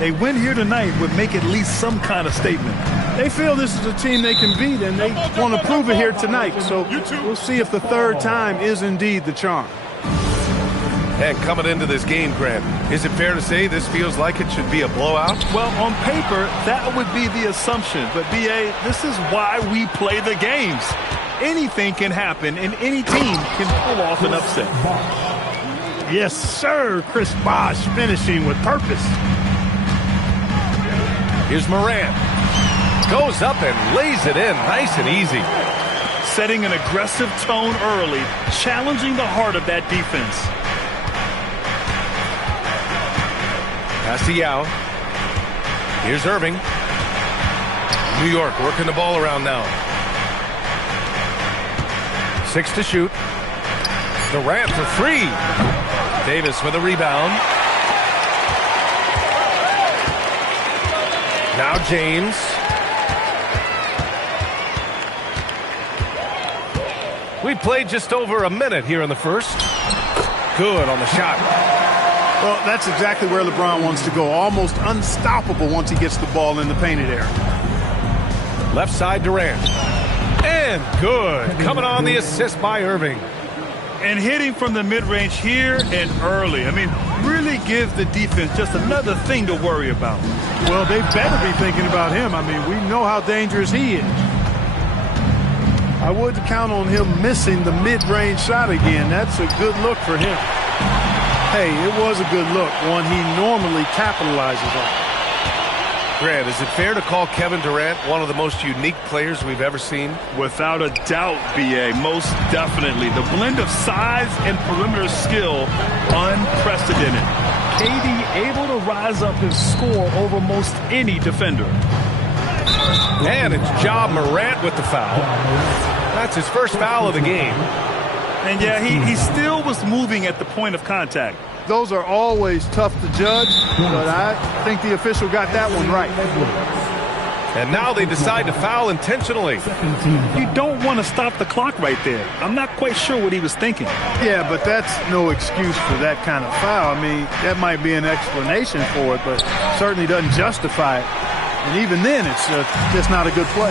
A win here tonight would make at least some kind of statement. They feel this is a team they can beat, and they want to prove it here tonight. So we'll see if the third time is indeed the charm. And coming into this game, Grant, is it fair to say this feels like it should be a blowout? Well, on paper, that would be the assumption. But, B.A., this is why we play the games. Anything can happen, and any team can pull off an upset. Yes, sir. Chris Bosh finishing with purpose. Here's Morant. Goes up and lays it in nice and easy. Setting an aggressive tone early, challenging the heart of that defense. Pass to Yao. Here's Irving. New York working the ball around now. 6 to shoot. Durant for free. Davis with a rebound. Now James. We played just over a minute here in the first. Good on the shot. Well, that's exactly where LeBron wants to go. Almost unstoppable once he gets the ball in the painted area. Left side Durant. And good. Coming on the assist by Irving. And hitting from the mid-range here and early. I mean, really gives the defense just another thing to worry about. Well, they better be thinking about him. I mean, we know how dangerous he is. I wouldn't count on him missing the mid-range shot again. That's a good look for him. Hey, it was a good look, one he normally capitalizes on. Grant, is it fair to call Kevin Durant one of the most unique players we've ever seen? Without a doubt, B.A., most definitely. The blend of size and perimeter skill, unprecedented. KD able to rise up his score over most any defender. And it's Ja Morant with the foul. That's his first foul of the game. And yeah, he still was moving at the point of contact. Those are always tough to judge, but I think the official got that one right. And now they decide to foul intentionally. You don't want to stop the clock right there. I'm not quite sure what he was thinking. Yeah, but that's no excuse for that kind of foul. I mean, that might be an explanation for it, but certainly doesn't justify it. And even then, it's just not a good play.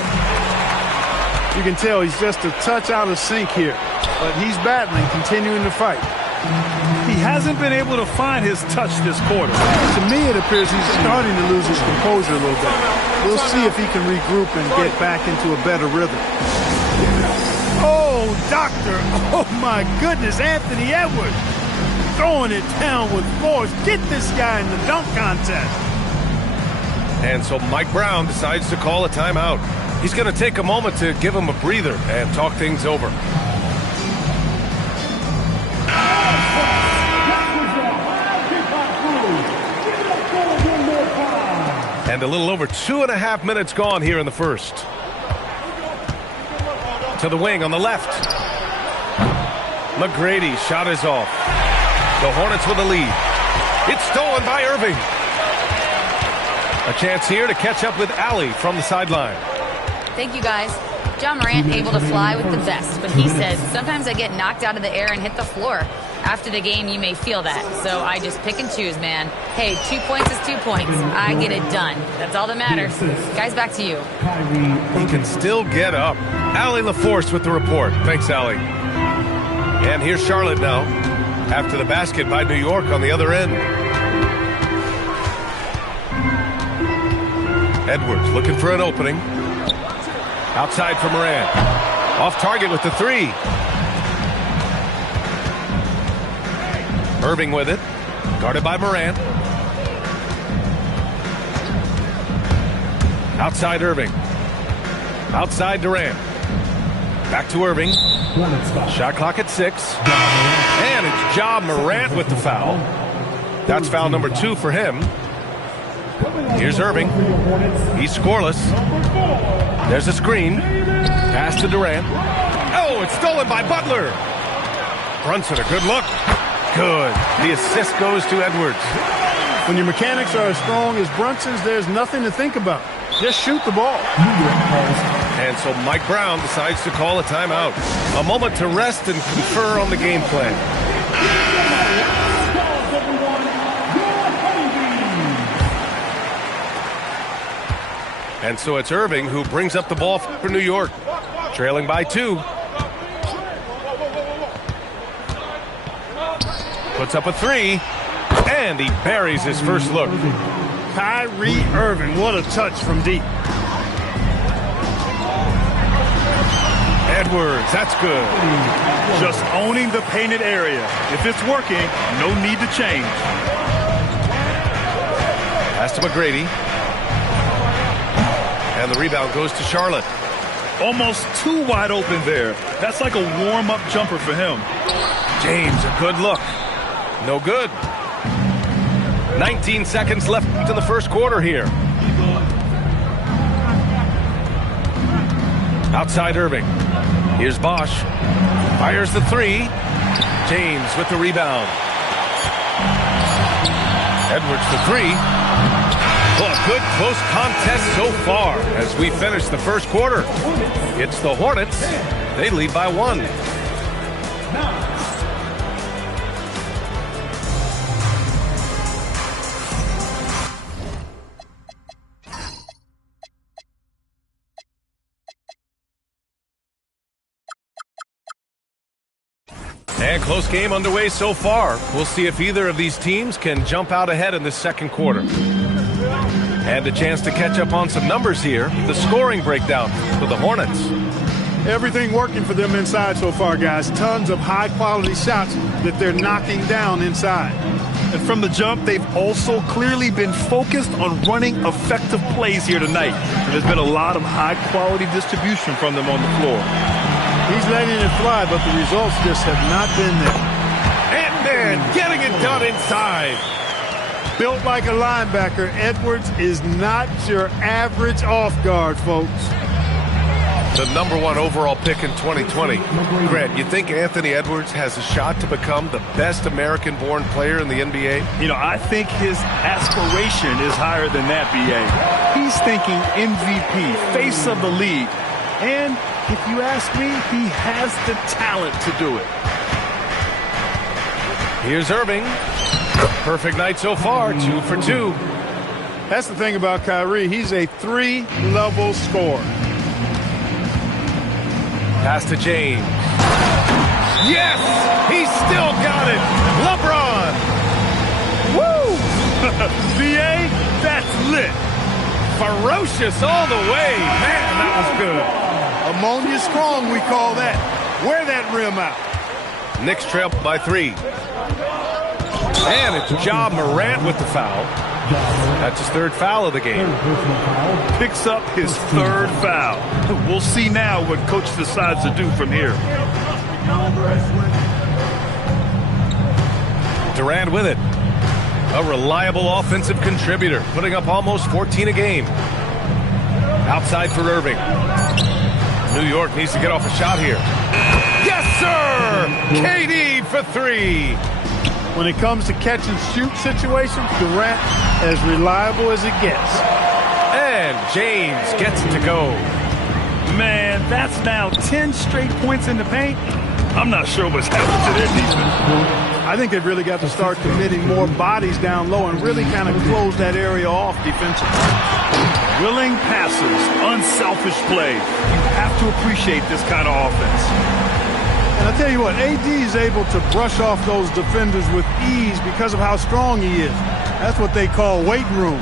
You can tell he's just a touch out of sync here, but he's battling, continuing to fight. He hasn't been able to find his touch this quarter. To me, it appears he's starting to lose his composure a little bit. We'll see if he can regroup and get back into a better rhythm. Oh, doctor. Oh, my goodness, Anthony Edwards. Throwing it down with force. Get this guy in the dunk contest. And so Mike Brown decides to call a timeout. He's going to take a moment to give him a breather and talk things over. And a little over 2.5 minutes gone here in the first. To the wing on the left. McGrady shot is off. The Hornets with the lead. It's stolen by Irving. A chance here to catch up with Allie from the sideline. Thank you, guys. Ja Morant able to fly with the best, but he says, sometimes I get knocked out of the air and hit the floor. After the game, you may feel that, so I just pick and choose, man. Hey, 2 points is 2 points. I get it done. That's all that matters. Guys, back to you. He can still get up. Allie LaForce with the report. Thanks, Allie. And here's Charlotte now, after the basket by New York on the other end. Edwards looking for an opening. Outside for Morant. Off target with the three. Irving with it. Guarded by Morant. Outside Irving. Outside Durant. Back to Irving. Shot clock at 6. And it's Ja Morant with the foul. That's foul number 2 for him. Here's Irving. He's scoreless. There's a screen. Pass to Durant. Oh, it's stolen by Butler. Brunson, a good look. Good. The assist goes to Edwards. When your mechanics are as strong as Brunson's, there's nothing to think about. Just shoot the ball. And so Mike Brown decides to call a timeout. A moment to rest and confer on the game plan. And so it's Irving who brings up the ball for New York, trailing by 2. Puts up a 3, and he buries his first look. Kyrie Irving, what a touch from deep. Edwards, that's good. Just owning the painted area. If it's working, no need to change. Pass to McGrady. And the rebound goes to Charlotte. Almost too wide open there. That's like a warm-up jumper for him. James, a good look. No good. 19 seconds left in the first quarter here. Outside Irving. Here's Bosch. Fires the 3. James with the rebound. Edwards the 3. Well, a good close contest so far as we finish the first quarter. It's the Hornets. They lead by 1. And close game underway so far. We'll see if either of these teams can jump out ahead in the second quarter. And a chance to catch up on some numbers here. The scoring breakdown for the Hornets. Everything working for them inside so far, guys. Tons of high-quality shots that they're knocking down inside. And from the jump, they've also clearly been focused on running effective plays here tonight. And there's been a lot of high-quality distribution from them on the floor. He's letting it fly, but the results just have not been there. And getting it done inside. Built like a linebacker, Edwards is not your average off guard, folks. The #1 overall pick in 2020. Grant, you think Anthony Edwards has a shot to become the best American-born player in the NBA? You know, I think his aspiration is higher than that, B.A. He's thinking MVP, face of the league. And if you ask me, he has the talent to do it. Here's Irving. Perfect night so far, 2 for 2. That's the thing about Kyrie. He's a 3-level scorer. Pass to James. Yes! He's still got it! LeBron! Woo! B.A., that's lit. Ferocious all the way. Man, that was good. Ammonia strong, we call that. Wear that rim out. Knicks trail by 3. And it's Ja Morant with the foul. That's his 3rd foul of the game. Picks up his 3rd foul. We'll see now what coach decides to do from here. Durant with it. A reliable offensive contributor, putting up almost 14 a game. Outside for Irving. New York needs to get off a shot here. Yes, sir! KD for 3. When it comes to catch and shoot situations, Durant as reliable as it gets. And James gets it to go. Man, that's now 10 straight points in the paint. I'm not sure what's happened to their defense. I think they've really got to start committing more bodies down low and really kind of close that area off defensively. Willing passes, unselfish play. You have to appreciate this kind of offense. And I tell you what, AD is able to brush off those defenders with ease because of how strong he is. That's what they call weight room.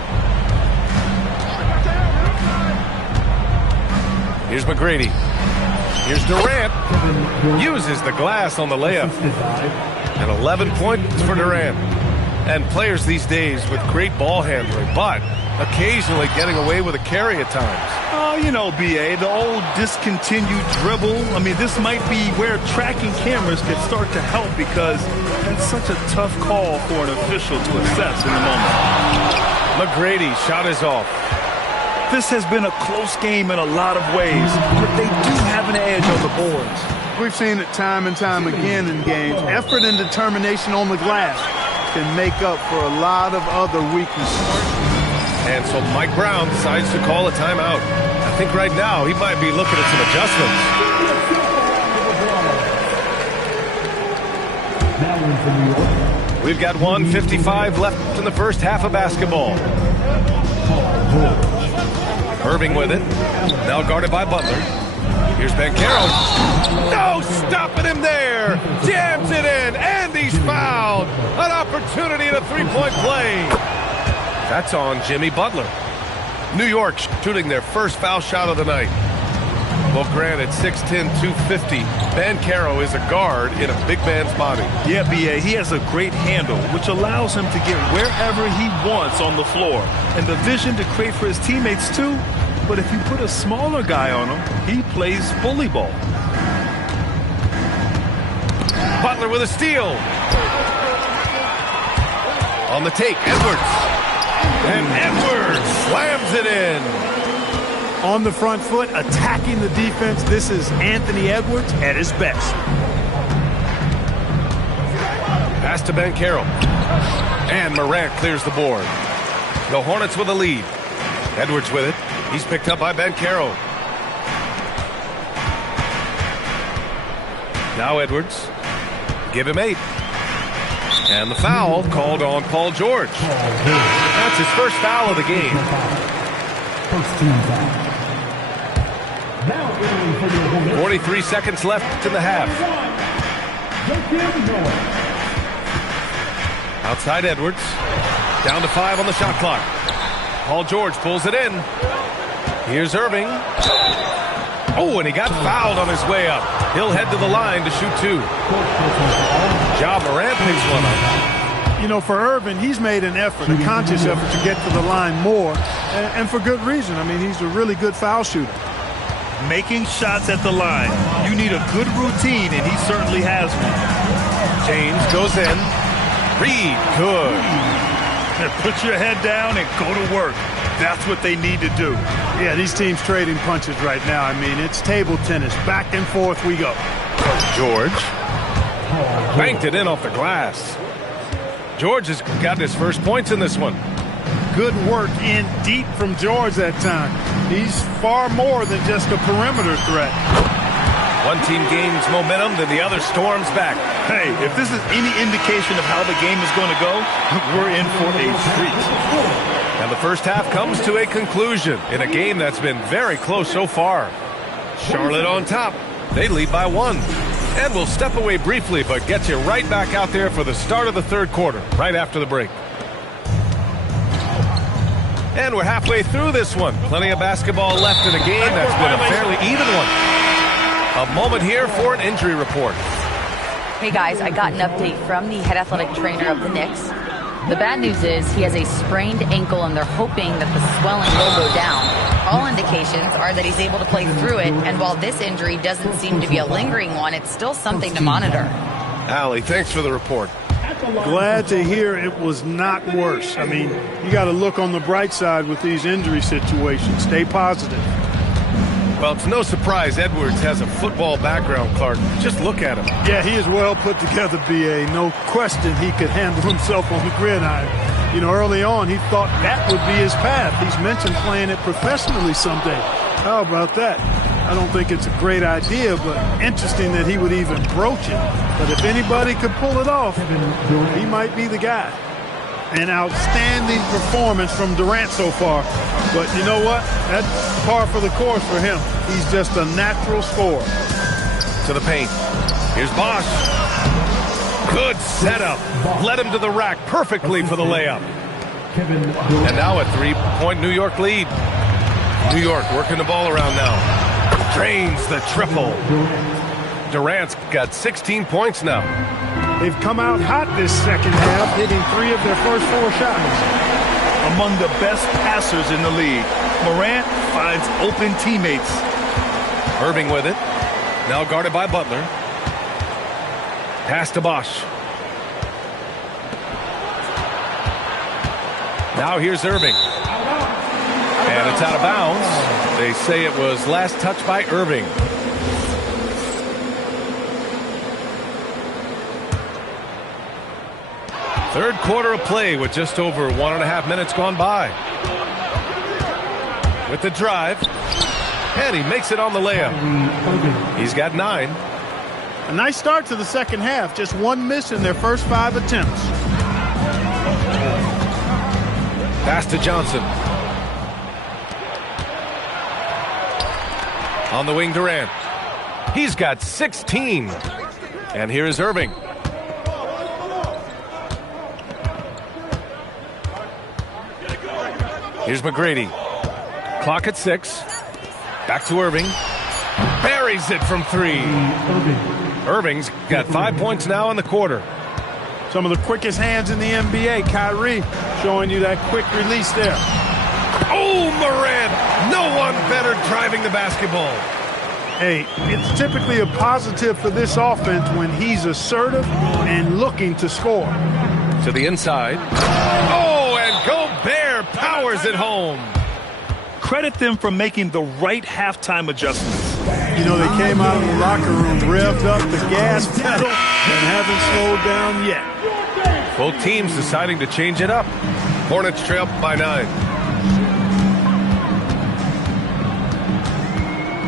Here's McGrady. Here's Durant. Uses the glass on the layup. And 11 points for Durant. And players these days with great ball handling, but occasionally getting away with a carry at times. Oh, you know, B.A., the old discontinued dribble. I mean, this might be where tracking cameras can start to help because that's such a tough call for an official to assess in the moment. McGrady shot is off. This has been a close game in a lot of ways, but they do have an edge on the boards. We've seen it time and time again in games. Effort and determination on the glass can make up for a lot of other weaknesses. And so Mike Brown decides to call a timeout. I think right now he might be looking at some adjustments. We've got 1:55 left in the first half of basketball. Irving with it. Now guarded by Butler. Here's Banchero. No, stopping him there. Jams it in, and he's fouled. An opportunity in a three-point play. That's on Jimmy Butler. New York shooting their first foul shot of the night. Well, granted, 6'10", 250. Banchero is a guard in a big man's body. Yeah, B.A., he has a great handle, which allows him to get wherever he wants on the floor. And the vision to create for his teammates, too. But if you put a smaller guy on him, he plays bully ball. Butler with a steal. On the take, Edwards. And Edwards slams it in. On the front foot, attacking the defense. This is Anthony Edwards at his best. Pass to Banchero. And Morant clears the board. The Hornets with a lead. Edwards with it. He's picked up by Banchero. Now Edwards. Give him 8. And the foul called on Paul George. That's his first foul of the game. First team foul. 43 seconds left in the half. Outside Edwards. Down to 5 on the shot clock. Paul George pulls it in. Here's Irving. Oh, and he got fouled on his way up. He'll head to the line to shoot 2. Ja Morant picks one up. You know, for Irving, he's made an effort, a conscious effort to get to the line more, and for good reason. I mean, he's a really good foul shooter. Making shots at the line. You need a good routine, and he certainly has one. James goes in. Reed, good. Put your head down and go to work. That's what they need to do. Yeah, these teams trading punches right now. I mean, it's table tennis. Back and forth we go. George. Banked it in off the glass. George has got his first points in this one. Good work in deep from George that time. He's far more than just a perimeter threat. One team gains momentum, then the other storms back. Hey, if this is any indication of how the game is going to go, we're in for a treat. And the first half comes to a conclusion in a game that's been very close so far. Charlotte on top. They lead by 1. And we'll step away briefly, but get you right back out there for the start of the third quarter, right after the break. And we're halfway through this one. Plenty of basketball left in a game that's been a fairly even one. A moment here for an injury report. Hey guys, I got an update from the head athletic trainer of the Knicks. The bad news is he has a sprained ankle and they're hoping that the swelling will go down. All indications are that he's able to play through it, and while this injury doesn't seem to be a lingering one, it's still something to monitor. Allie, thanks for the report. Glad to hear it was not worse. I mean, you got to look on the bright side with these injury situations. Stay positive. Well, it's no surprise Edwards has a football background, Clark. Just look at him. Yeah, he is well put together, B.A. No question he could handle himself on the gridiron. You know, early on, he thought that would be his path. He's mentioned playing it professionally someday. How about that? I don't think it's a great idea, but interesting that he would even broach it. But if anybody could pull it off, he might be the guy. An outstanding performance from Durant so far. But you know what? That's par for the course for him. He's just a natural scorer. To the paint. Here's Bosch. Good setup. Led him to the rack perfectly for the layup. And now a 3-point New York lead. New York working the ball around now. Drains the triple. Durant's got 16 points now. They've come out hot this second half, hitting 3 of their first 4 shots. Among the best passers in the league, Morant finds open teammates. Irving with it. Now guarded by Butler. Pass to Bosch. Now here's Irving. And it's out of bounds. They say it was last touched by Irving. Third quarter of play with just over 1.5 minutes gone by. With the drive. And he makes it on the layup. He's got 9. A nice start to the second half. Just 1 miss in their first 5 attempts. Pass to Johnson. On the wing, Durant. He's got 16. And here is Irving. Here's McGrady. Clock at 6. Back to Irving. Buries it from 3. Irving's got 5 points now in the quarter. Some of the quickest hands in the NBA. Kyrie showing you that quick release there. Oh, Morant! No one better driving the basketball. Hey, it's typically a positive for this offense when he's assertive and looking to score. To the inside. Oh, and Gobert powers it home. Credit them for making the right halftime adjustments. You know, they came out of the locker room, revved up the gas pedal, and haven't slowed down yet. Both teams deciding to change it up. Hornets trail by 9.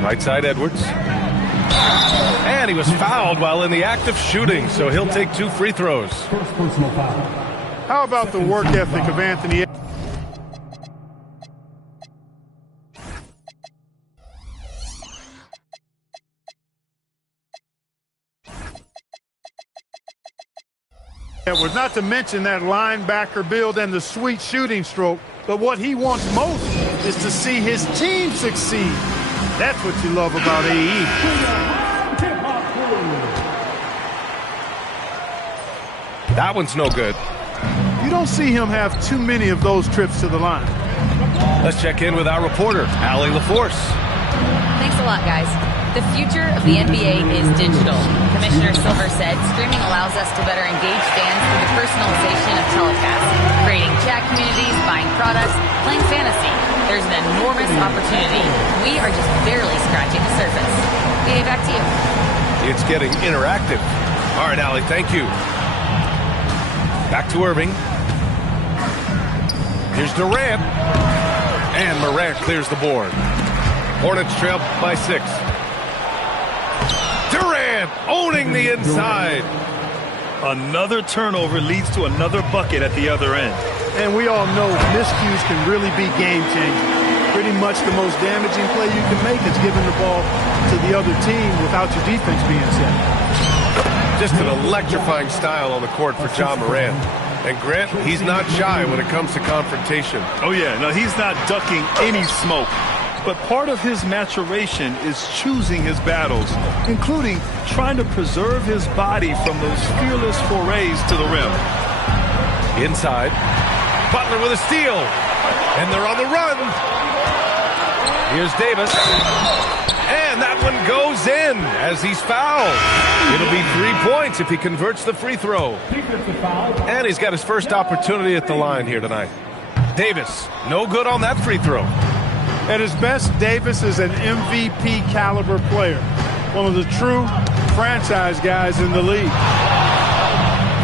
Right side, Edwards. And he was fouled while in the act of shooting, so he'll take 2 free throws. First personal foul. How about the work ethic of Anthony? Edwards, not to mention that linebacker build and the sweet shooting stroke, but what he wants most is to see his team succeed. That's what you love about AE. That one's no good. You don't see him have too many of those trips to the line. Let's check in with our reporter, Allie LaForce. Thanks a lot, guys. The future of the NBA is digital. Commissioner Silver said streaming allows us to better engage fans through the personalization of telecasts, creating chat communities, buying products, playing fantasy. There's an enormous opportunity. We are just barely scratching the surface. BA, back to you. It's getting interactive. All right, Allie, thank you. Back to Irving. Here's Durant. And Morant clears the board. Hornets trail by 6. Durant owning the inside. Another turnover leads to another bucket at the other end. And we all know miscues can really be game-changing. Pretty much the most damaging play you can make is giving the ball to the other team without your defense being set. Just an electrifying style on the court for Ja Morant. And Grant, he's not shy when it comes to confrontation. Oh, yeah. No, he's not ducking any smoke. But part of his maturation is choosing his battles, including trying to preserve his body from those fearless forays to the rim. Inside. Butler with a steal. And they're on the run. Here's Davis. And that one goes in as he's fouled. It'll be 3 points if he converts the free throw. And he's got his first opportunity at the line here tonight. Davis, no good on that free throw. At his best, Davis is an MVP caliber player. One of the true franchise guys in the league.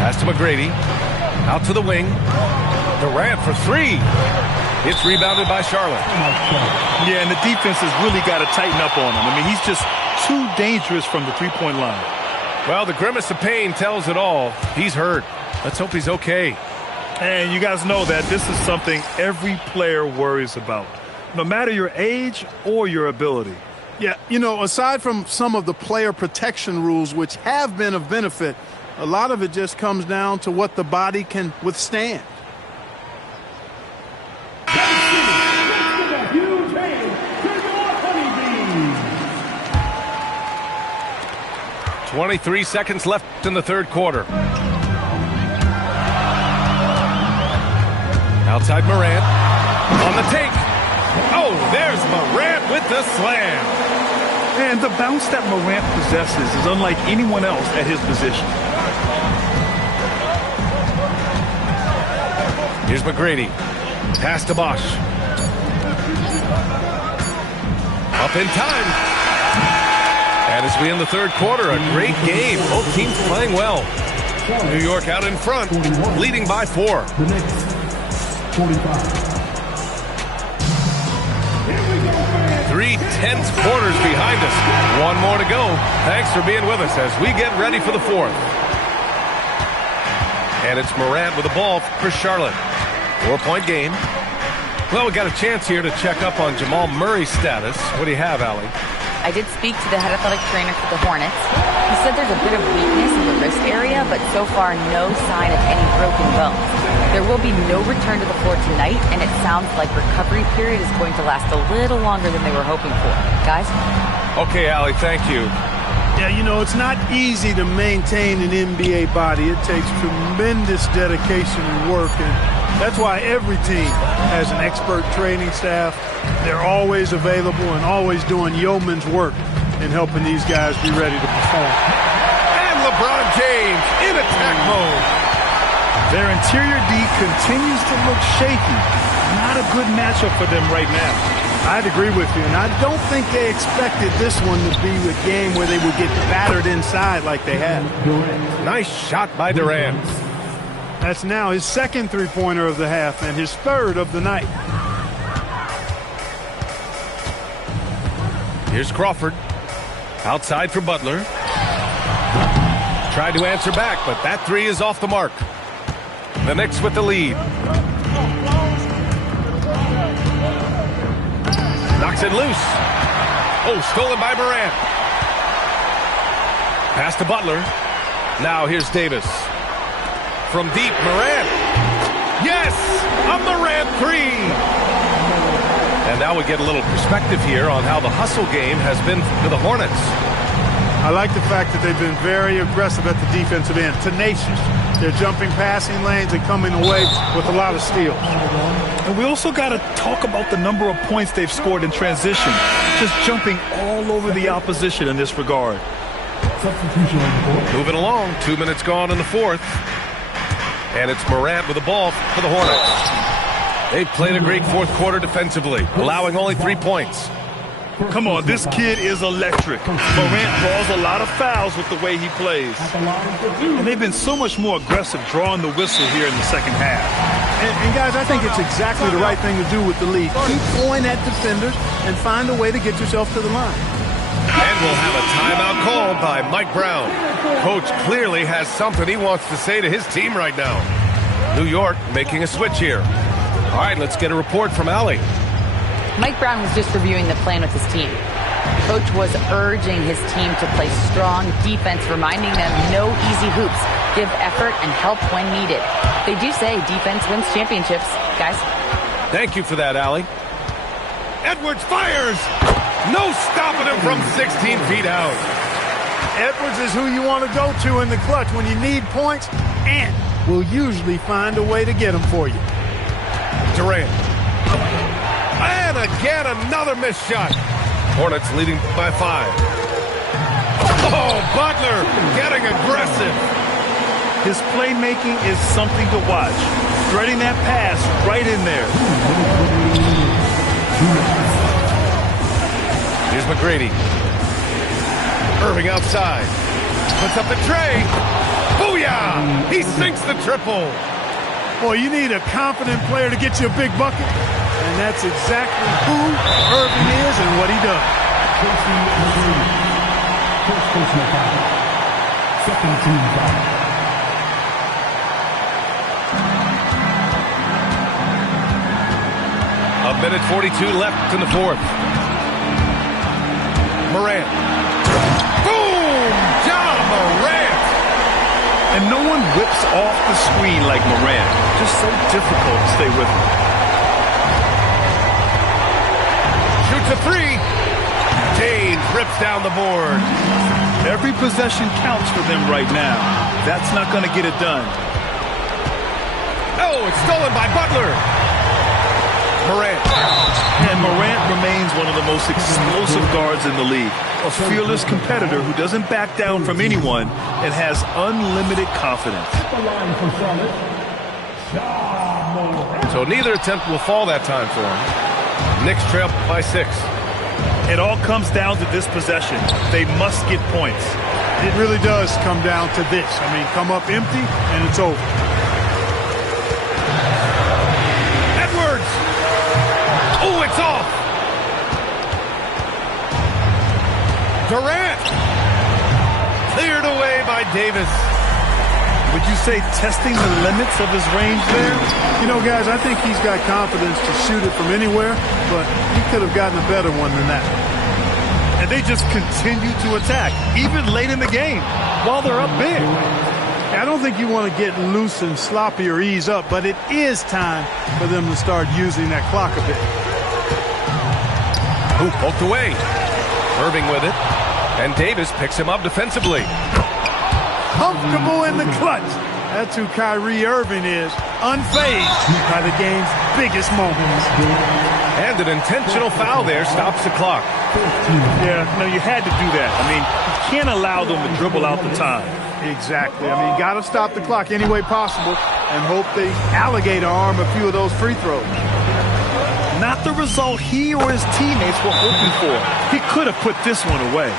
Pass to McGrady. Out to the wing. Durant for 3. It's rebounded by Charlotte. Yeah, and the defense has really got to tighten up on him. I mean, he's just too dangerous from the three-point line. Well, the grimace of pain tells it all. He's hurt. Let's hope he's okay. And you guys know that this is something every player worries about, no matter your age or your ability. Yeah, you know, aside from some of the player protection rules, which have been of benefit, a lot of it just comes down to what the body can withstand. 23 seconds left in the third quarter. Outside Morant. On the take. Oh, there's Morant with the slam. And the bounce that Morant possesses is unlike anyone else at his position. Here's McGrady. Pass to Bosch. Up in time. And as we end the third quarter, a great game. Both teams playing well. New York out in front, leading by 4. The Knicks, 45. 3 tense quarters behind us. One more to go. Thanks for being with us as we get ready for the fourth. And it's Morant with the ball for Charlotte. 4-point game. Well, we got a chance here to check up on Jamal Murray's status. What do you have, Allie? I did speak to the head athletic trainer for the Hornets. He said there's a bit of weakness in the wrist area, but so far no sign of any broken bones. There will be no return to the floor tonight, and it sounds like recovery period is going to last a little longer than they were hoping for. Guys? Okay, Allie, thank you. Yeah, you know, it's not easy to maintain an NBA body. It takes tremendous dedication and work, and that's why every team has an expert training staff. They're always available and always doing yeoman's work in helping these guys be ready to perform. And LeBron James in attack mode. Their interior D continues to look shaky. Not a good matchup for them right now. I'd agree with you, and I don't think they expected this one to be a game where they would get battered inside like they had. Nice shot by Durant. That's now his second three-pointer of the half and his third of the night. Here's Crawford. Outside for Butler. Tried to answer back, but that three is off the mark. The Knicks with the lead. Knocks it loose. Oh, stolen by Morant. Pass to Butler. Now here's Davis. From deep, Morant. Yes! A Morant three! And now we get a little perspective here on how the hustle game has been for the Hornets. I like the fact that they've been very aggressive at the defensive end, tenacious. They're jumping passing lanes and coming away with a lot of steals. And we also got to talk about the number of points they've scored in transition, just jumping all over the opposition in this regard. Substitution on the board. Moving along, 2 minutes gone in the fourth. And it's Morant with the ball for the Hornets. They've played a great fourth quarter defensively, allowing only 3 points. Come on, this kid is electric. Morant draws a lot of fouls with the way he plays. And they've been so much more aggressive drawing the whistle here in the second half. And guys, I think it's exactly the right thing to do with the lead. Keep going at defenders and find a way to get yourself to the line. And we'll have a timeout called by Mike Brown. Coach clearly has something he wants to say to his team right now. New York making a switch here. All right, let's get a report from Allie. Mike Brown was just reviewing the plan with his team. Coach was urging his team to play strong defense, reminding them no easy hoops, give effort, and help when needed. They do say defense wins championships, guys. Thank you for that, Allie. Edwards fires! No stopping him from 16 feet out. Edwards is who you want to go to in the clutch when you need points, and will usually find a way to get them for you. Durant. And again, another missed shot. Hornets leading by 5. Oh, Butler getting aggressive. His playmaking is something to watch. Threading that pass right in there. Here's McGrady. Irving outside. Puts up the tray. Booyah! He sinks the triple. Boy, you need a confident player to get you a big bucket. And that's exactly who Irving is and what he does. First personal foul. Second team foul. A minute 42 left in the fourth. Morant. Boom! John Morant! And no one whips off the screen like Morant. Just so difficult to stay with him. Shoots a three. James rips down the board. Every possession counts for them right now. That's not going to get it done. Oh, it's stolen by Butler. Morant. And Morant remains one of the most explosive guards in the league. A fearless competitor who doesn't back down from anyone and has unlimited confidence. So neither attempt will fall that time for him. Knicks trail by 6. It all comes down to this possession. They must get points. It really does come down to this. I mean, come up empty and it's over. Edwards! Oh, it's off! Durant! Cleared away by Davis. Would you say testing the limits of his range there? You know, guys, I think he's got confidence to shoot it from anywhere, but he could have gotten a better one than that. And they just continue to attack, even late in the game, while they're up big. I don't think you want to get loose and sloppy or ease up, but it is time for them to start using that clock a bit. Ooh, poked away. Irving with it. And Davis picks him up defensively. Comfortable in the clutch. That's who Kyrie Irving is, unfazed by the game's biggest moments. And an intentional foul there stops the clock. Yeah, no, you had to do that. I mean, you can't allow them to dribble out the time. Exactly. I mean, you got to stop the clock any way possible and hope they alligator arm a few of those free throws. Not the result he or his teammates were hoping for. He could have put this one away.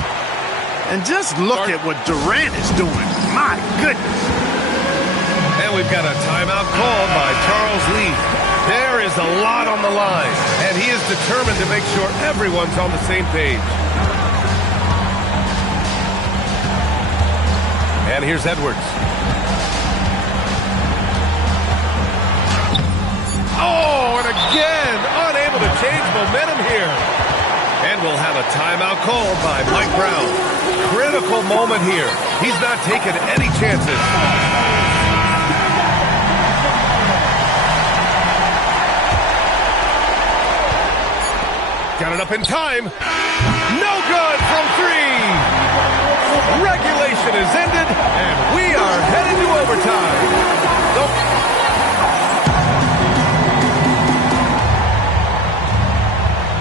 And just look at what Durant is doing. My goodness. And we've got a timeout called by Charles Lee. There is a lot on the line, and he is determined to make sure everyone's on the same page. And here's Edwards. Oh, and again, unable to change momentum here. And we'll have a timeout called by Mike Brown. Critical moment here. He's not taking any chances. Got it up in time. No good from three. Regulation is ended, and we are headed to overtime.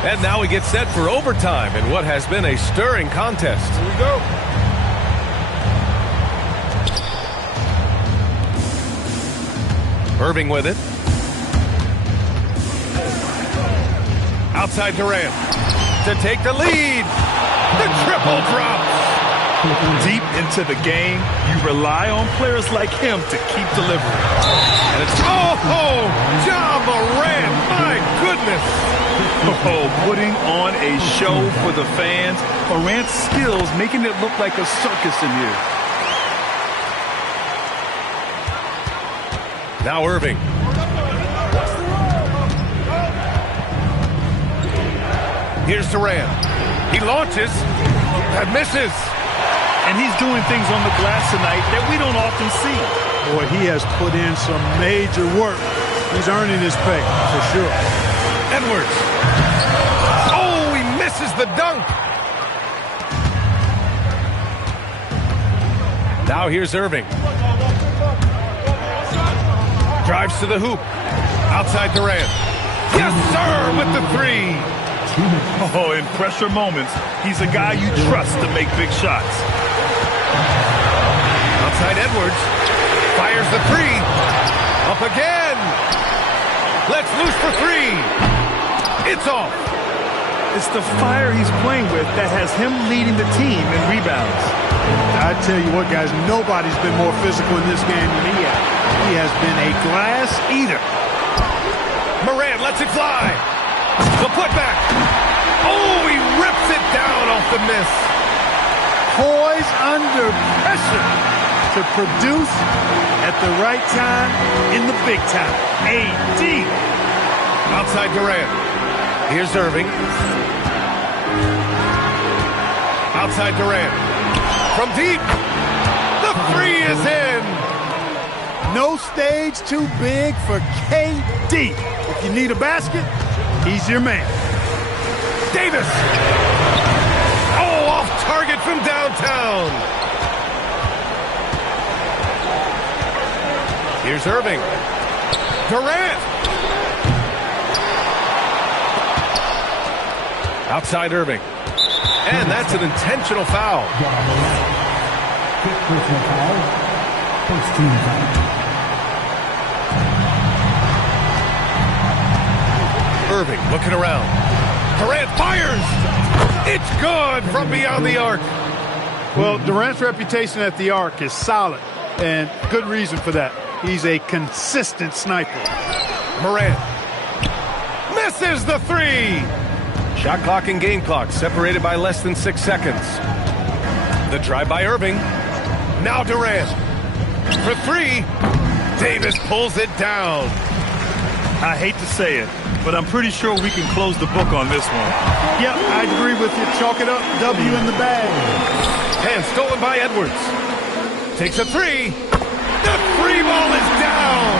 And now we get set for overtime in what has been a stirring contest. Here we go. Irving with it. Outside Durant to take the lead. The triple drop. Deep into the game, you rely on players like him to keep delivering. And it's, Ja Morant, my goodness. Oh, putting on a show for the fans. Morant's skills making it look like a circus in here. Now Irving. Here's Durant. He launches and misses. And he's doing things on the glass tonight that we don't often see. Boy, he has put in some major work. He's earning his pay, for sure. Edwards. Oh, he misses the dunk. Now here's Irving. Drives to the hoop. Outside Durant. Yes, sir, with the three. Oh, in pressure moments, he's a guy you trust to make big shots. Outside Edwards. Fires the three. Up again. Let's loose for three. It's off. It's the fire he's playing with that has him leading the team in rebounds. I tell you what, guys, nobody's been more physical in this game than he has. He has been a glass eater. Morant lets it fly. The putback. Oh, he rips it down off the miss. Poised under pressure to produce at the right time in the big time. AD. Outside Durant. Here's Irving. Outside Durant. From deep. The three is in. No stage too big for KD. If you need a basket, he's your man. Davis. Oh, off target from downtown. Here's Irving. Durant. Outside Irving. And that's an intentional foul. Quick personal foul. First team foul. Irving looking around. Durant fires. It's good from beyond the arc. Well, Durant's reputation at the arc is solid, and good reason for that. He's a consistent sniper. Morant misses the three. Shot clock and game clock separated by less than 6 seconds. The drive by Irving. Now Durant. For three. Davis pulls it down. I hate to say it, but I'm pretty sure we can close the book on this one. Yep, I agree with you. Chalk it up. W in the bag. And stolen by Edwards. Takes a three. The free ball is down.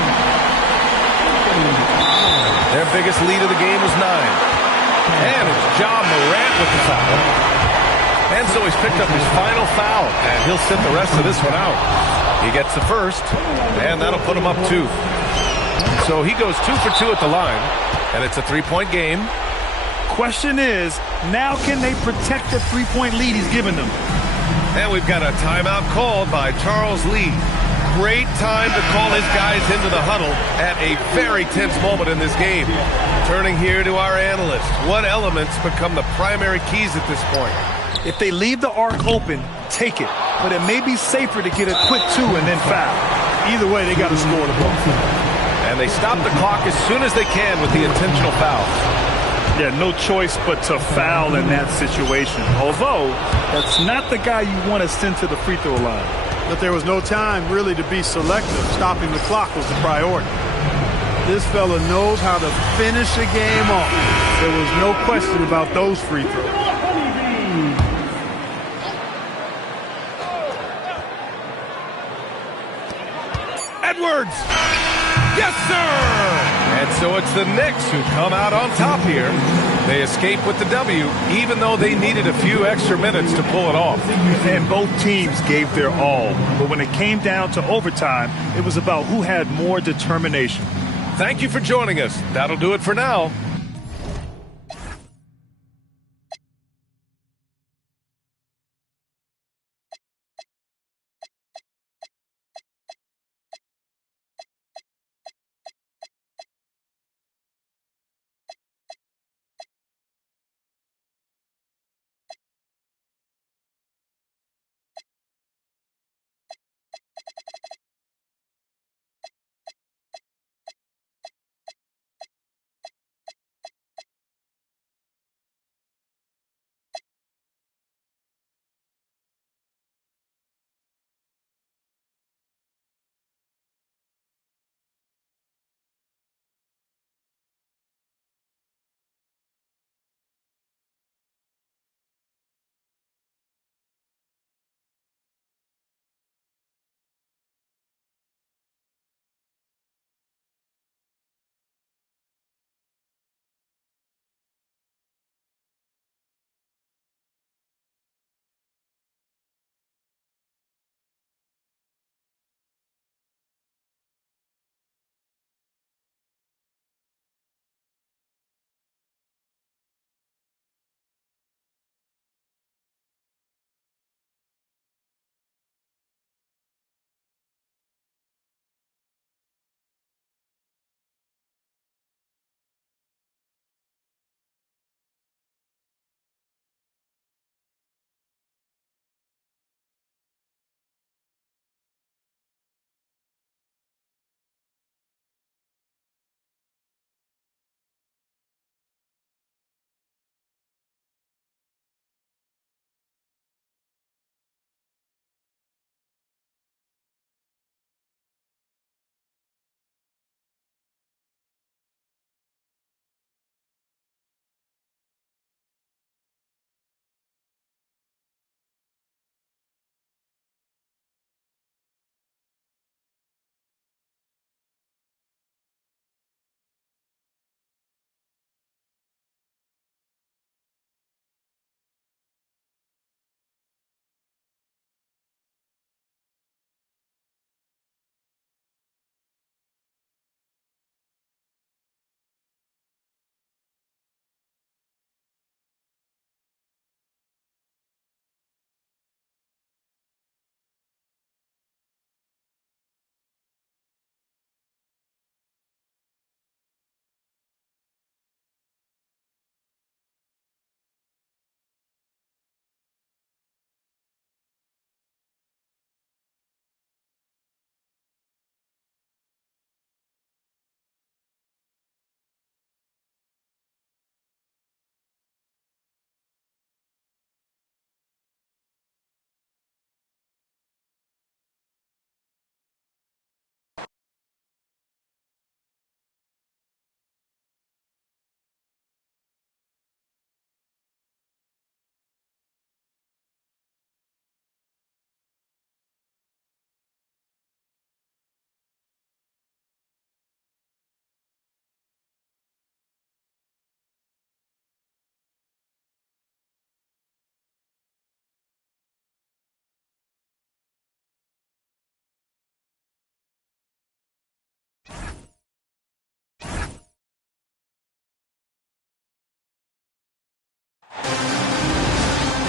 Their biggest lead of the game was 9. And it's Ja Morant with the foul. And so he's picked up his final foul, and he'll sit the rest of this one out. He gets the first, and that'll put him up 2. So he goes 2 for 2 at the line, and it's a 3-point game. Question is, now can they protect the 3-point lead he's given them? And we've got a timeout called by Charles Lee. Great time to call his guys into the huddle at a very tense moment in this game. Turning here to our analyst, what elements become the primary keys at this point? If they leave the arc open, take it. But it may be safer to get a quick 2 and then foul. Either way, they got to score the ball. And they stop the clock as soon as they can with the intentional foul. Yeah, no choice but to foul in that situation. Although, that's not the guy you want to send to the free throw line. But there was no time really to be selective. Stopping the clock was the priority. This fella knows how to finish a game off. There was no question about those free throws. Edwards! Yes, sir! And so it's the Knicks who come out on top here. They escape with the W, even though they needed a few extra minutes to pull it off. And both teams gave their all. But when it came down to overtime, it was about who had more determination. Thank you for joining us. That'll do it for now.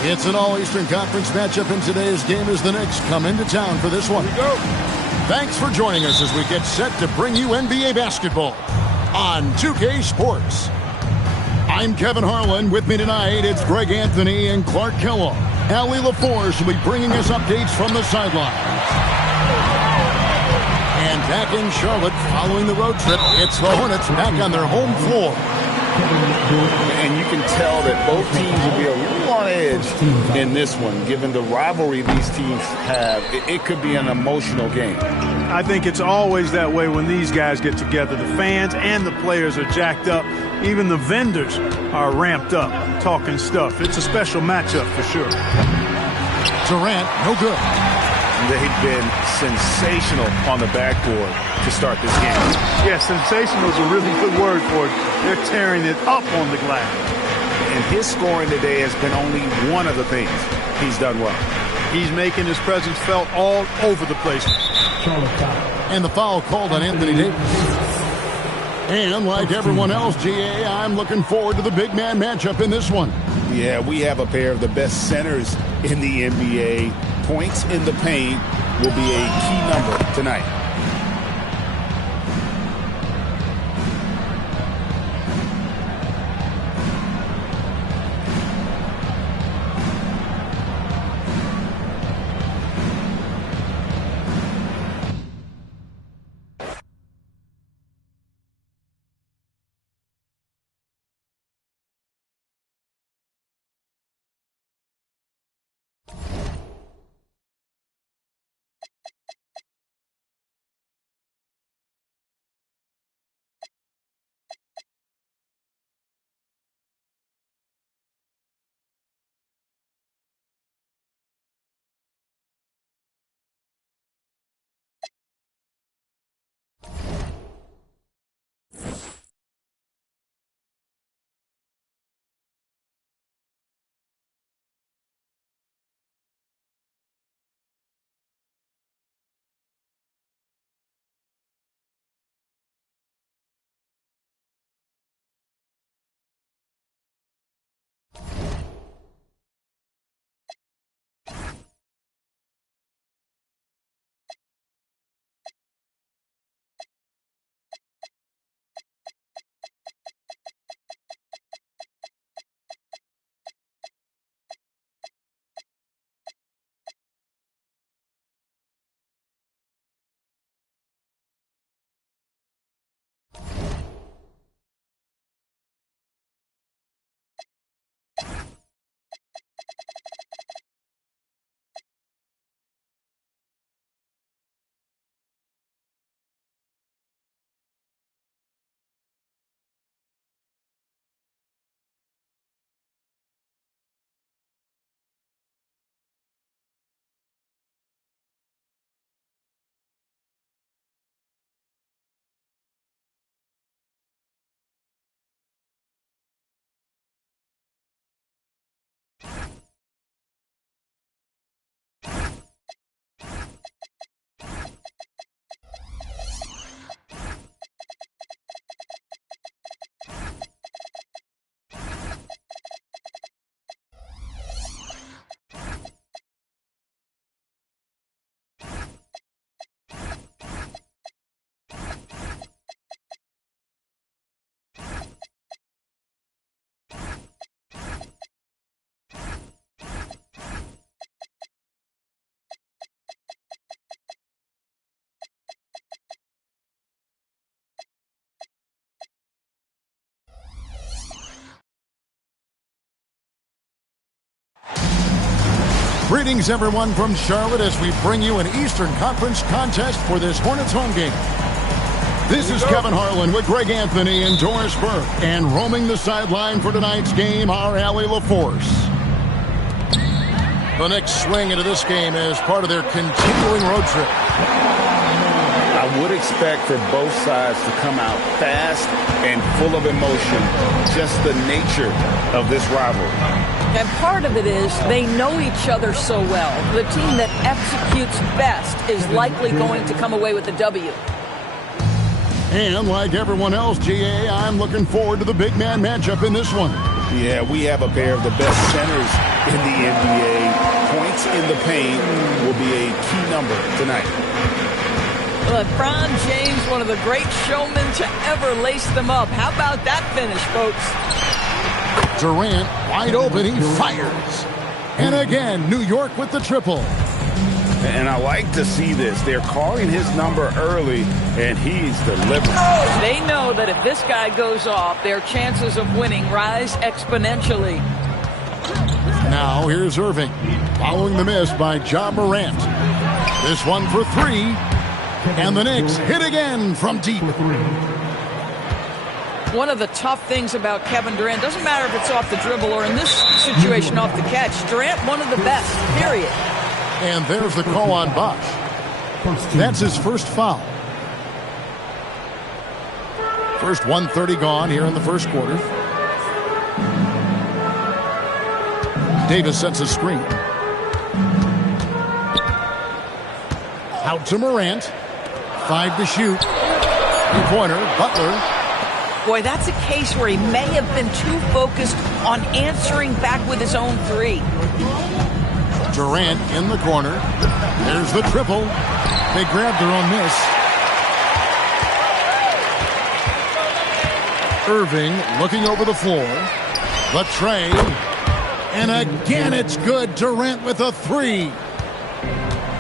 It's an all-Eastern Conference matchup in today's game as the Knicks come into town for this one. Here we go. Thanks for joining us as we get set to bring you NBA basketball on 2K Sports. I'm Kevin Harlan. With me tonight, it's Greg Anthony and Clark Kellogg. Allie LaForce will be bringing us updates from the sidelines. And back in Charlotte following the road trip, it's the Hornets back on their home floor. And you can tell that both teams will be a little on edge in this one, given the rivalry these teams have. It could be an emotional game. I think it's always that way when these guys get together. The fans and the players are jacked up. Even the vendors are ramped up, talking stuff. It's a special matchup for sure. Durant, no good. They've been sensational on the backboard to start this game. Yeah, sensational is a really good word for it. They're tearing it up on the glass. And his scoring today has been only one of the things he's done well. He's making his presence felt all over the place. And the foul called on Anthony Davis. And like everyone else, GA, I'm looking forward to the big man matchup in this one. Yeah, we have a pair of the best centers in the NBA. Points in the paint will be a key number tonight. Greetings, everyone, from Charlotte as we bring you an Eastern Conference contest for this Hornets home game. This is Kevin Harlan with Greg Anthony and Doris Burke. And roaming the sideline for tonight's game, our Allie LaForce. The Knicks swing into this game as part of their continuing road trip. I would expect for both sides to come out fast and full of emotion, just the nature of this rivalry. And part of it is they know each other so well. The team that executes best is likely going to come away with the W. And like everyone else, GA, I'm looking forward to the big man matchup in this one. Yeah, we have a pair of the best centers in the NBA. Points in the paint will be a key number tonight. LeBron James, one of the great showmen to ever lace them up. How about that finish, folks? Durant wide open. He fires. And again, New York with the triple. And I like to see this. They're calling his number early, and he's delivering. They know that if this guy goes off, their chances of winning rise exponentially. Now here's Irving, following the miss by Ja Morant. This one for three, and the Knicks hit again from deep. One of the tough things about Kevin Durant, doesn't matter if it's off the dribble or in this situation off the catch, Durant, one of the best, period. And there's the call on Bosh. That's his first foul. First 1:30 gone here in the first quarter. Davis sets a screen. Out to Morant. 5 to shoot. Three-pointer, Butler. Boy, that's a case where he may have been too focused on answering back with his own three. Durant in the corner. There's the triple. They grabbed their own miss. Irving looking over the floor. The tray. And again, it's good. Durant with a three.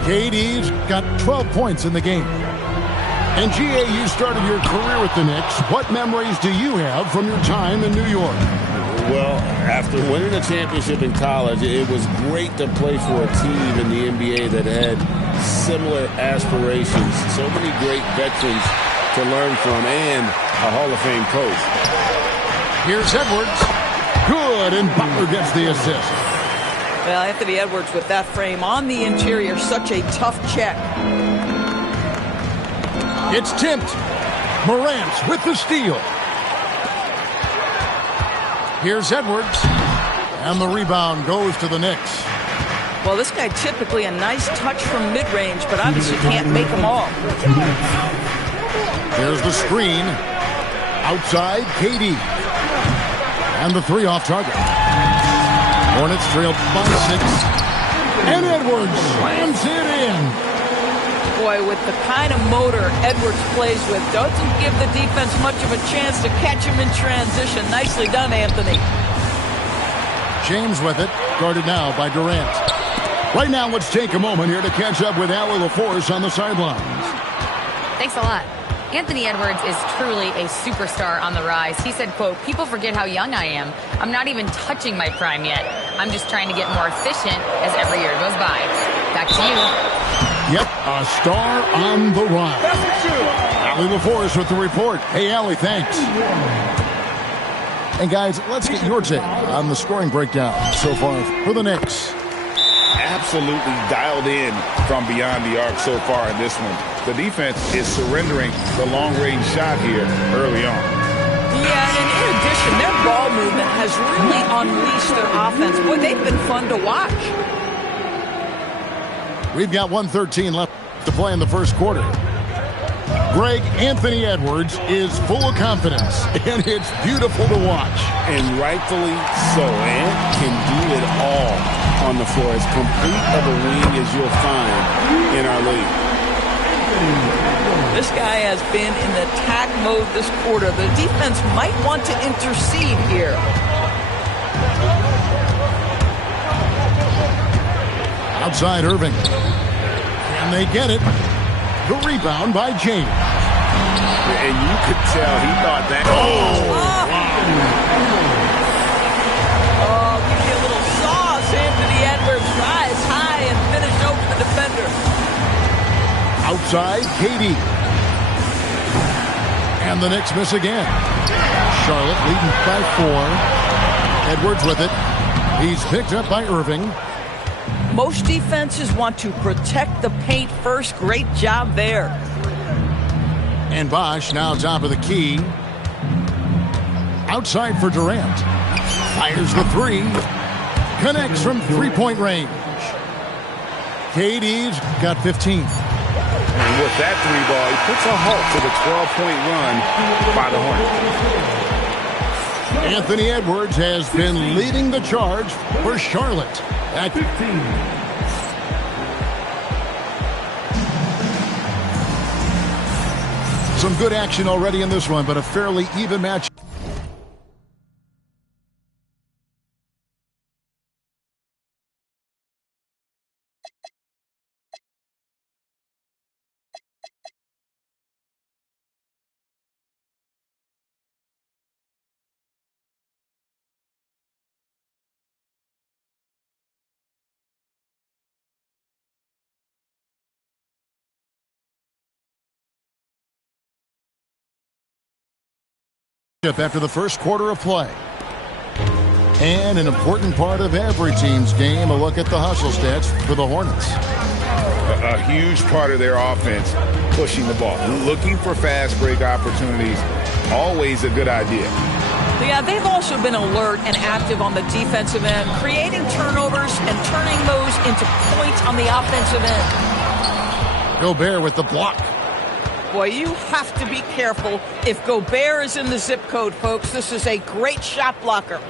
KD's got 12 points in the game. And GA, you started your career with the Knicks. What memories do you have from your time in New York? Well, after winning a championship in college, it was great to play for a team in the NBA that had similar aspirations. So many great veterans to learn from and a Hall of Fame coach. Here's Edwards. Good, and Butler gets the assist. Well, Anthony Edwards with that frame on the interior, such a tough check. It's tipped. Morant with the steal. Here's Edwards. And the rebound goes to the Knicks. Well, this guy typically a nice touch from mid-range, but obviously can't make them all. There's the screen. Outside, KD. And the three off target. Hornets trailed by 6. And Edwards slams it in. Boy, with the kind of motor Edwards plays with, doesn't give the defense much of a chance to catch him in transition. Nicely done, Anthony. James with it, guarded now by Durant. Right now, let's take a moment here to catch up with Allie LaForce on the sidelines. Thanks a lot. Anthony Edwards is truly a superstar on the rise. He said, quote, "People forget how young I am. I'm not even touching my prime yet. I'm just trying to get more efficient as every year goes by." Back to you. Yep, a star on the rise. Allie LaForce with the report. Hey, Allie, thanks. And guys, let's get your take on the scoring breakdown so far for the Knicks. Absolutely dialed in from beyond the arc so far in this one. The defense is surrendering the long-range shot here early on. Yeah, and in addition, their ball movement has really unleashed their offense. Boy, they've been fun to watch. We've got 1:13 left to play in the first quarter. Greg, Anthony Edwards is full of confidence, and it's beautiful to watch. And rightfully so. Ant can do it all on the floor. As complete of a wing as you'll find in our league. This guy has been in attack mode this quarter. The defense might want to intercede here. Outside Irving. And they get it. The rebound by James. And you could tell he thought that. Oh, give me a little sauce. Anthony Edwards rise high and finish over the defender. Outside, KD. And the Knicks miss again. Charlotte leading by 4. Edwards with it. He's picked up by Irving. Most defenses want to protect the paint first. Great job there. And Bosh now top of the key. Outside for Durant. Fires the three. Connects from three-point range. KD's got 15. And with that three ball, he puts a halt to the 12-point run by the Hornets. Anthony Edwards has been leading the charge for Charlotte at 15. Some good action already in this one, but a fairly even match. After the first quarter of play. And an important part of every team's game, a look at the hustle stats for the Hornets. A huge part of their offense, pushing the ball. Looking for fast break opportunities, always a good idea. Yeah, they've also been alert and active on the defensive end, creating turnovers and turning those into points on the offensive end. Gobert with the block. Boy, you have to be careful if Gobert is in the zip code, folks. This is a great shot blocker.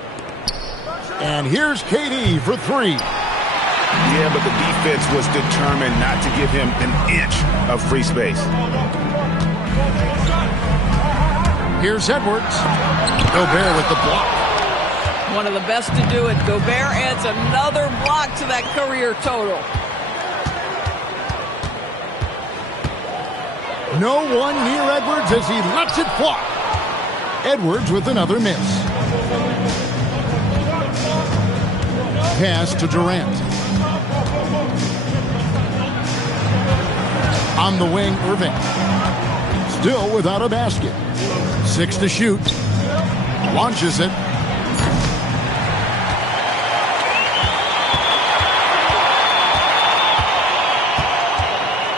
And here's KD for three. Yeah, but the defense was determined not to give him an inch of free space. Here's Edwards. Gobert with the block. One of the best to do it. Gobert adds another block to that career total. No one near Edwards as he lets it fly. Edwards with another miss. Pass to Durant. On the wing, Irving. Still without a basket. 6 to shoot. Launches it.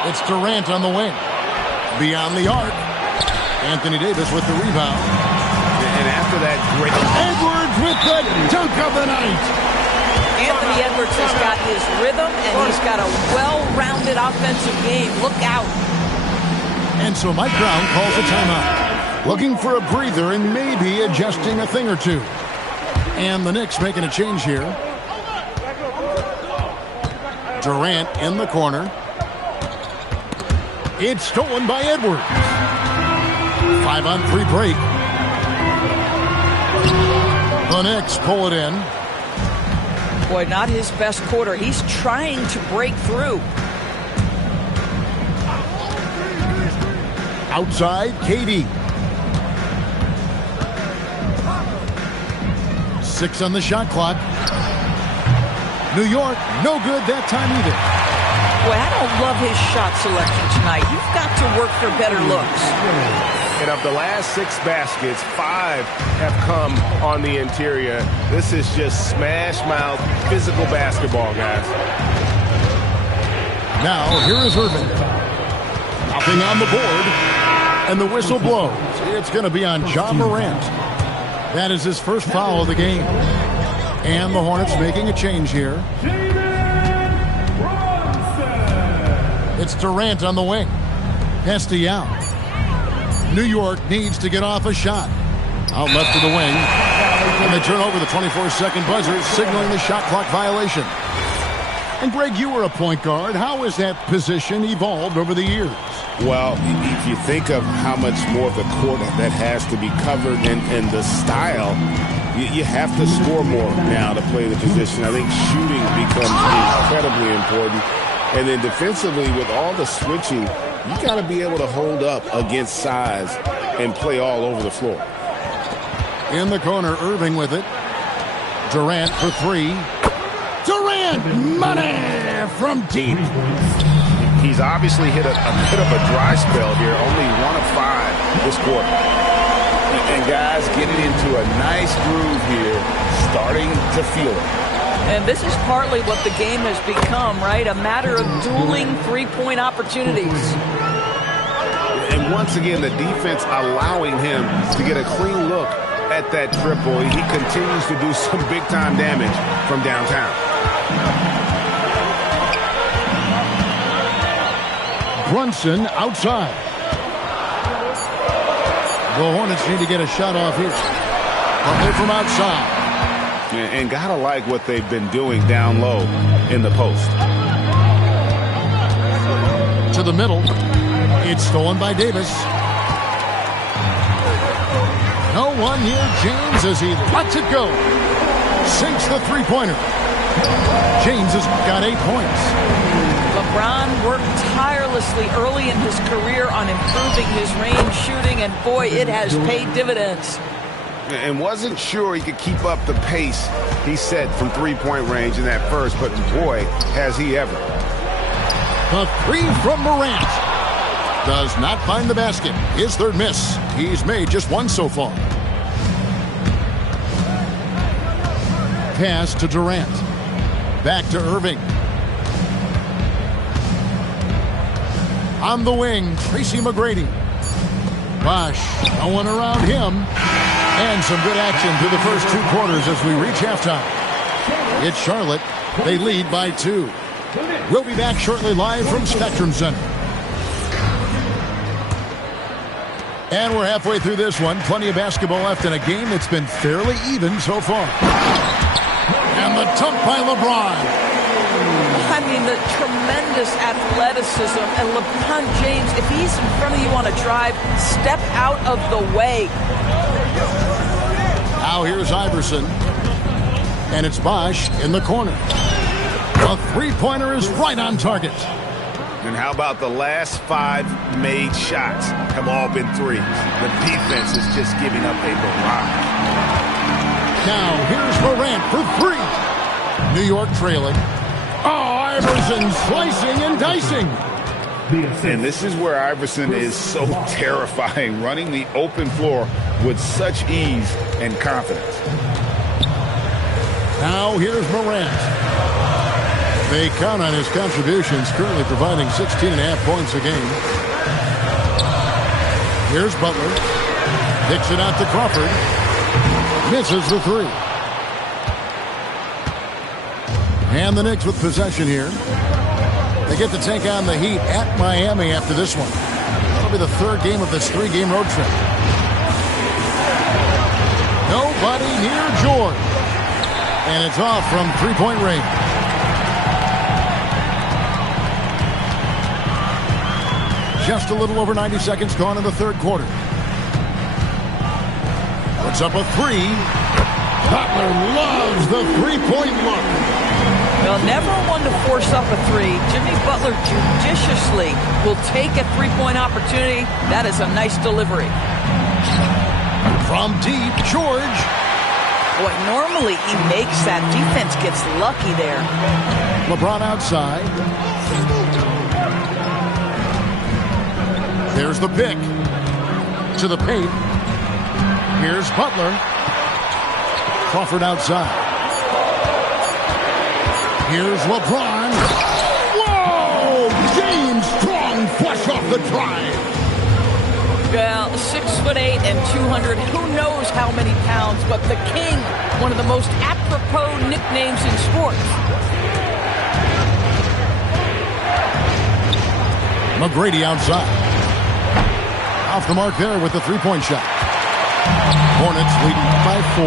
It's Durant on the wing. Beyond the arc. Anthony Davis with the rebound. And after that, great. Edwards with the dunk of the night. Anthony Edwards has got his rhythm, and he's got a well-rounded offensive game. Look out. And so Mike Brown calls a timeout. Looking for a breather and maybe adjusting a thing or two. And the Knicks making a change here. Durant in the corner. It's stolen by Edwards. 5-on-3 break. The Knicks pull it in. Boy, not his best quarter. He's trying to break through. Outside, KD. 6 on the shot clock. New York, no good that time either. Boy, I don't love his shot selection tonight. You've got to work for better looks. And of the last 6 baskets, 5 have come on the interior. This is just smash-mouth, physical basketball, guys. Now, here is Irving. Nothing on the board. And the whistle blows. It's going to be on Ja Morant. That is his first foul of the game. And the Hornets making a change here. It's Durant on the wing. Pass to Yao. New York needs to get off a shot. Out left to the wing. And they turn over the 24-second buzzer, signaling the shot clock violation. And Greg, you were a point guard. How has that position evolved over the years? Well, if you think of how much more of the court that has to be covered and the style, you have to score more now to play the position. I think shooting becomes incredibly important. And then defensively, with all the switching, you got to be able to hold up against size and play all over the floor. In the corner, Irving with it. Durant for 3. Durant, money from deep. He's obviously hit a bit of a dry spell here, only 1 of 5 this quarter. And guys getting into a nice groove here, starting to feel it. And this is partly what the game has become, right? A matter of dueling three-point opportunities. And once again, the defense allowing him to get a clean look at that triple. He continues to do some big-time damage from downtown. Brunson outside. The Hornets need to get a shot off here. Butler from outside. And gotta like what they've been doing down low in the post. To the middle. It's stolen by Davis. No one near James as he lets it go. Sinks the three-pointer. James has got 8 points. LeBron worked tirelessly early in his career on improving his range shooting, and boy, it has paid dividends. And wasn't sure he could keep up the pace he set from three-point range in that first, but boy, has he ever. The three from Morant. Does not find the basket. His third miss. He's made just one so far. Pass to Durant. Back to Irving. On the wing, Tracy McGrady. Bosh, no one around him. And some good action through the first 2 quarters as we reach halftime. It's Charlotte. They lead by 2. We'll be back shortly live from Spectrum Center. And we're halfway through this one. Plenty of basketball left in a game that's been fairly even so far. And the dunk by LeBron. I mean, the tremendous athleticism. And LeBron James, if he's in front of you on a drive, step out of the way. Now here's Iverson. And it's Bosh in the corner. The three-pointer is right on target. And how about the last 5 made shots have all been threes? The defense is just giving up a barrage. Now here's Morant for 3. New York trailing. Oh, Iverson slicing and dicing. And this is where Iverson is so terrifying, running the open floor with such ease and confidence. Now here's Morant. They count on his contributions, currently providing 16.5 points a game. Here's Butler. Kicks it out to Crawford. Misses the 3. And the Knicks with possession here. They get to take on the Heat at Miami after this one. That'll be the 3rd game of this 3-game road trip. Nobody near George. And it's off from 3-point range. Just a little over 90 seconds gone in the 3rd quarter. Puts up a 3. Butler loves the 3-point look. Well, never one to force up a 3. Jimmy Butler judiciously will take a 3-point opportunity. That is a nice delivery. From deep, George. Boy, normally he makes that. Defense gets lucky there. LeBron outside. There's the pick. To the paint. Here's Butler. Crawford outside. Here's LeBron. Whoa! James strong flush off the drive. Well, 6'8" and 200. Who knows how many pounds? But the King, one of the most apropos nicknames in sports. McGrady outside. Off the mark there with the 3-point shot. Hornets leading by 4.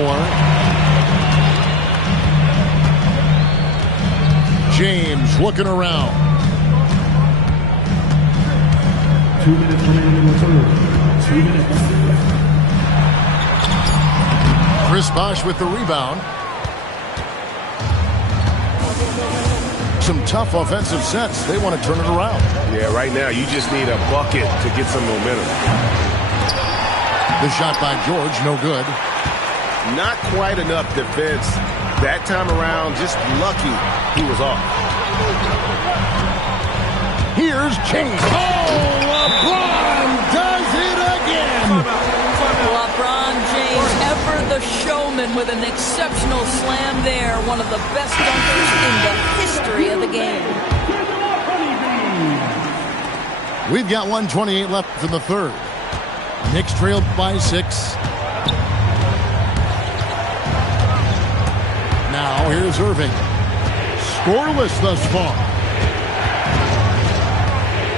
James looking around. 2 minutes remaining in the third. 2 minutes. Chris Bosh with the rebound. Some tough offensive sets. They want to turn it around. Yeah, right now you just need a bucket to get some momentum. The shot by George, no good. Not quite enough defense. That time around, just lucky he was off. Here's James. Oh, LeBron does it again. LeBron James, ever the showman with an exceptional slam there. One of the best dunkers in the history of the game. We've got 1:28 left in the 3rd. Knicks trailed by 6. Now here's Irving. Scoreless thus far.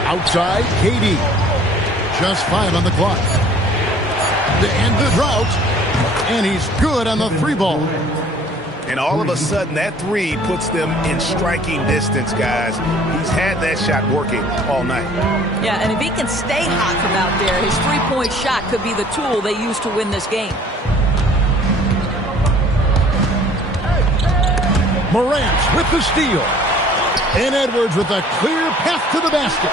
Outside, KD. Just 5 on the clock. To end the drought, And he's good on the 3-ball. And all of a sudden, that 3 puts them in striking distance, guys. He's had that shot working all night. Yeah, and if he can stay hot from out there, his 3-point shot could be the tool they use to win this game. Morant with the steal. And Edwards with a clear path to the basket.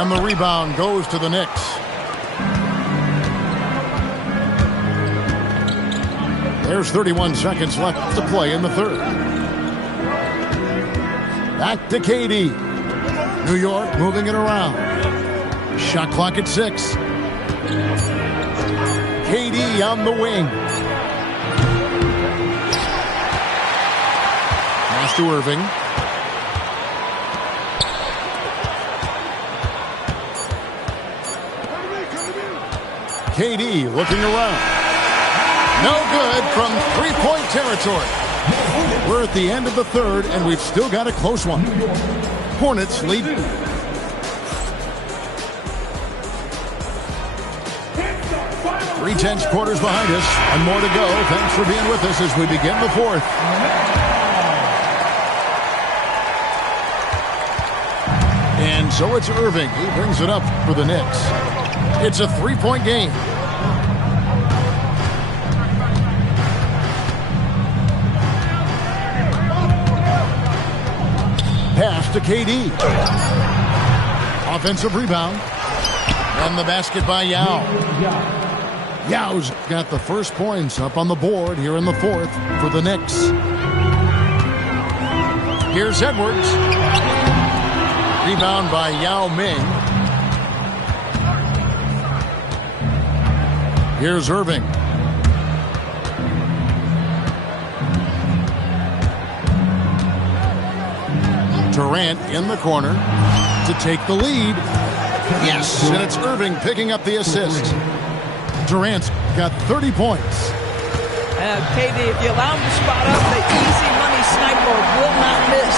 And the rebound goes to the Knicks. There's 31 seconds left to play in the third. Back to KD. New York moving it around. Shot clock at 6. KD on the wing. Pass to Irving. KD looking around. No good from 3-point territory. We're at the end of the third, and we've still got a close one. Hornets lead. 3/10 quarters behind us, and more to go. Thanks for being with us as we begin the fourth. And so it's Irving. He brings it up for the Knicks. It's a 3-point game. Pass to KD. Offensive rebound. And the basket by Yao. Yao's got the first points up on the board here in the fourth for the Knicks. Here's Edwards. Rebound by Yao Ming. Here's Irving. Durant in the corner to take the lead. Yes, and it's Irving picking up the assist. Durant's got 30 points. KD, if you allow him to spot up, the easy money sniper will not miss.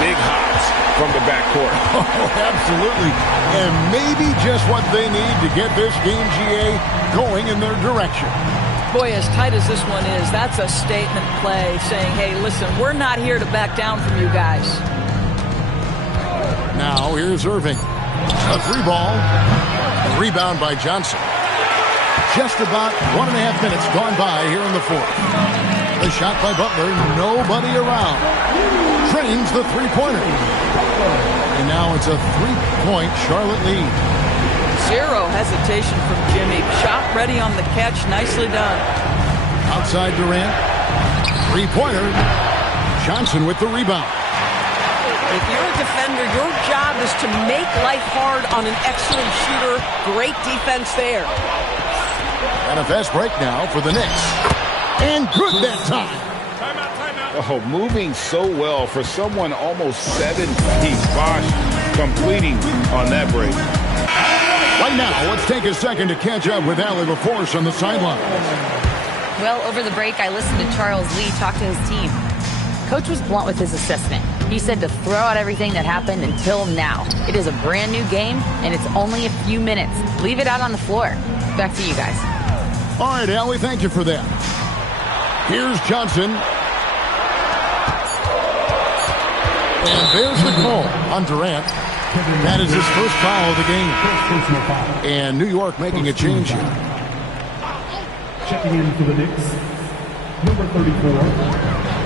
Big hops from the backcourt. Oh, absolutely. And maybe just what they need to get this game, GA, going in their direction. Boy, as tight as this one is, that's a statement play saying, hey, listen, we're not here to back down from you guys. Now here's Irving. A 3-ball. Rebound by Johnson. Just about 1.5 minutes gone by here in the fourth. The shot by Butler, nobody around. Trains the 3-pointer. And now it's a 3-point Charlotte lead. Zero hesitation from Jimmy. Shot ready on the catch. Nicely done. Outside Durant. 3-pointer. Johnson with the rebound. If you're a defender, your job is to make life hard on an excellent shooter. Great defense there. And a fast break now for the Knicks. And good that time. Oh, moving so well for someone almost 7 feet. Bosh completing on that break. Right now, let's take a second to catch up with Allie LaForce on the sideline. Well, over the break, I listened to Charles Lee talk to his team. Coach was blunt with his assessment. He said to throw out everything that happened until now. It is a brand new game, and it's only a few minutes. Leave it out on the floor. Back to you guys. All right, Allie, thank you for that. Here's Johnson. And there's the call on Durant. That is his first foul of the game. And New York making a change here. Checking in for the Knicks, number 34.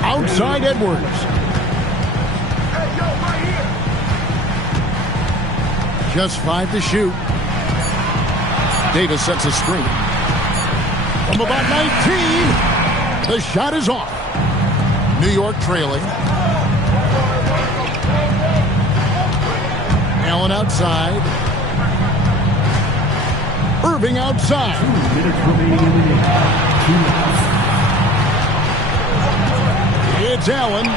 Outside Edwards. Just 5 to shoot. Davis sets a screen. From about 19, the shot is off. New York trailing. Allen outside. Irving outside. 2 minutes remaining in the game. 2 minutes. It's Allen.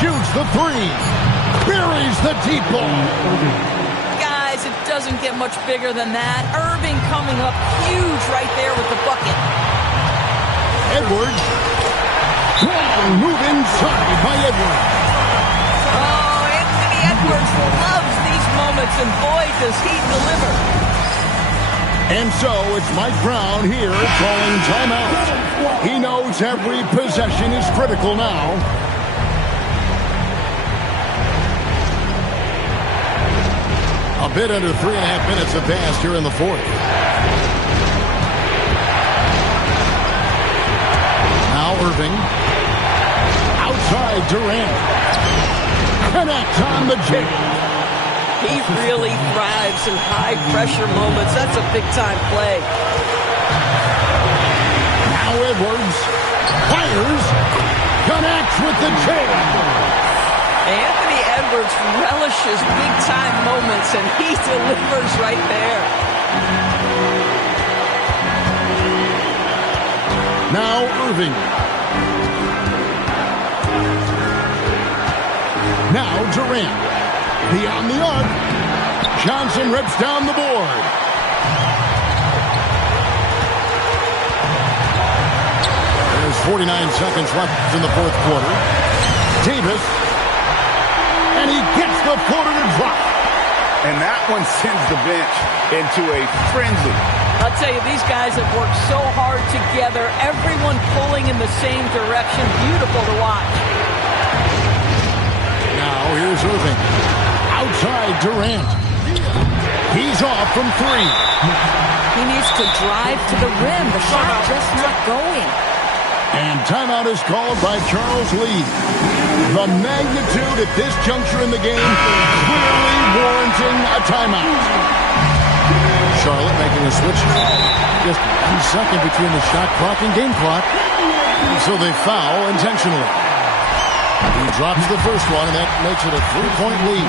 Shoots the 3. Buries the deep ball. Guys, it doesn't get much bigger than that. Irving coming up huge right there with the bucket. Edwards. Move inside by Edwards. Oh, Anthony Edwards loves these moments, and boy, does he deliver. And so it's Mike Brown here calling timeout. He knows every possession is critical now. A bit under 3.5 minutes have passed here in the fourth. Now Irving. Outside Durant. Connect on the jig. He really thrives in high-pressure moments. That's a big-time play. Now Edwards fires, connects with the jig. Anthony Edwards relishes big-time moments, and he delivers right there. Now Irving. Now Durant. Beyond the arc. Johnson rips down the board. There's 49 seconds left in the fourth quarter. Davis. And he gets the floater to drop. And that one sends the bench into a frenzy. I'll tell you, these guys have worked so hard together. Everyone pulling in the same direction. Beautiful to watch. Now here's Irving. Outside Durant. He's off from three. He needs to drive to the rim. The shot just not going. And timeout is called by Charles Lee. The magnitude at this juncture in the game clearly warranting a timeout. Charlotte making a switch. Just 1 second between the shot clock and game clock. So they foul intentionally. He drops the first one, and that makes it a 3-point lead.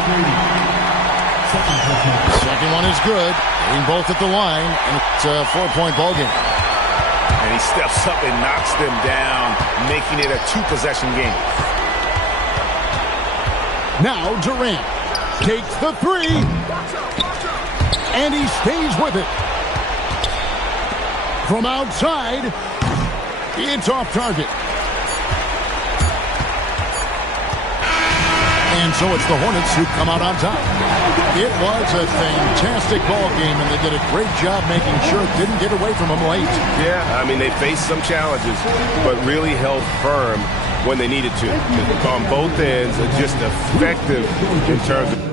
Second one is good. Hitting both at the line, and it's a 4-point ball game. And he steps up and knocks them down, making it a 2-possession game. Now Durant takes the three, and he stays with it. From outside, it's off target. And so it's the Hornets who come out on top. It was a fantastic ball game, and they did a great job making sure it didn't get away from them late. Yeah, I mean, they faced some challenges, but really held firm when they needed to. On both ends, just effective in terms of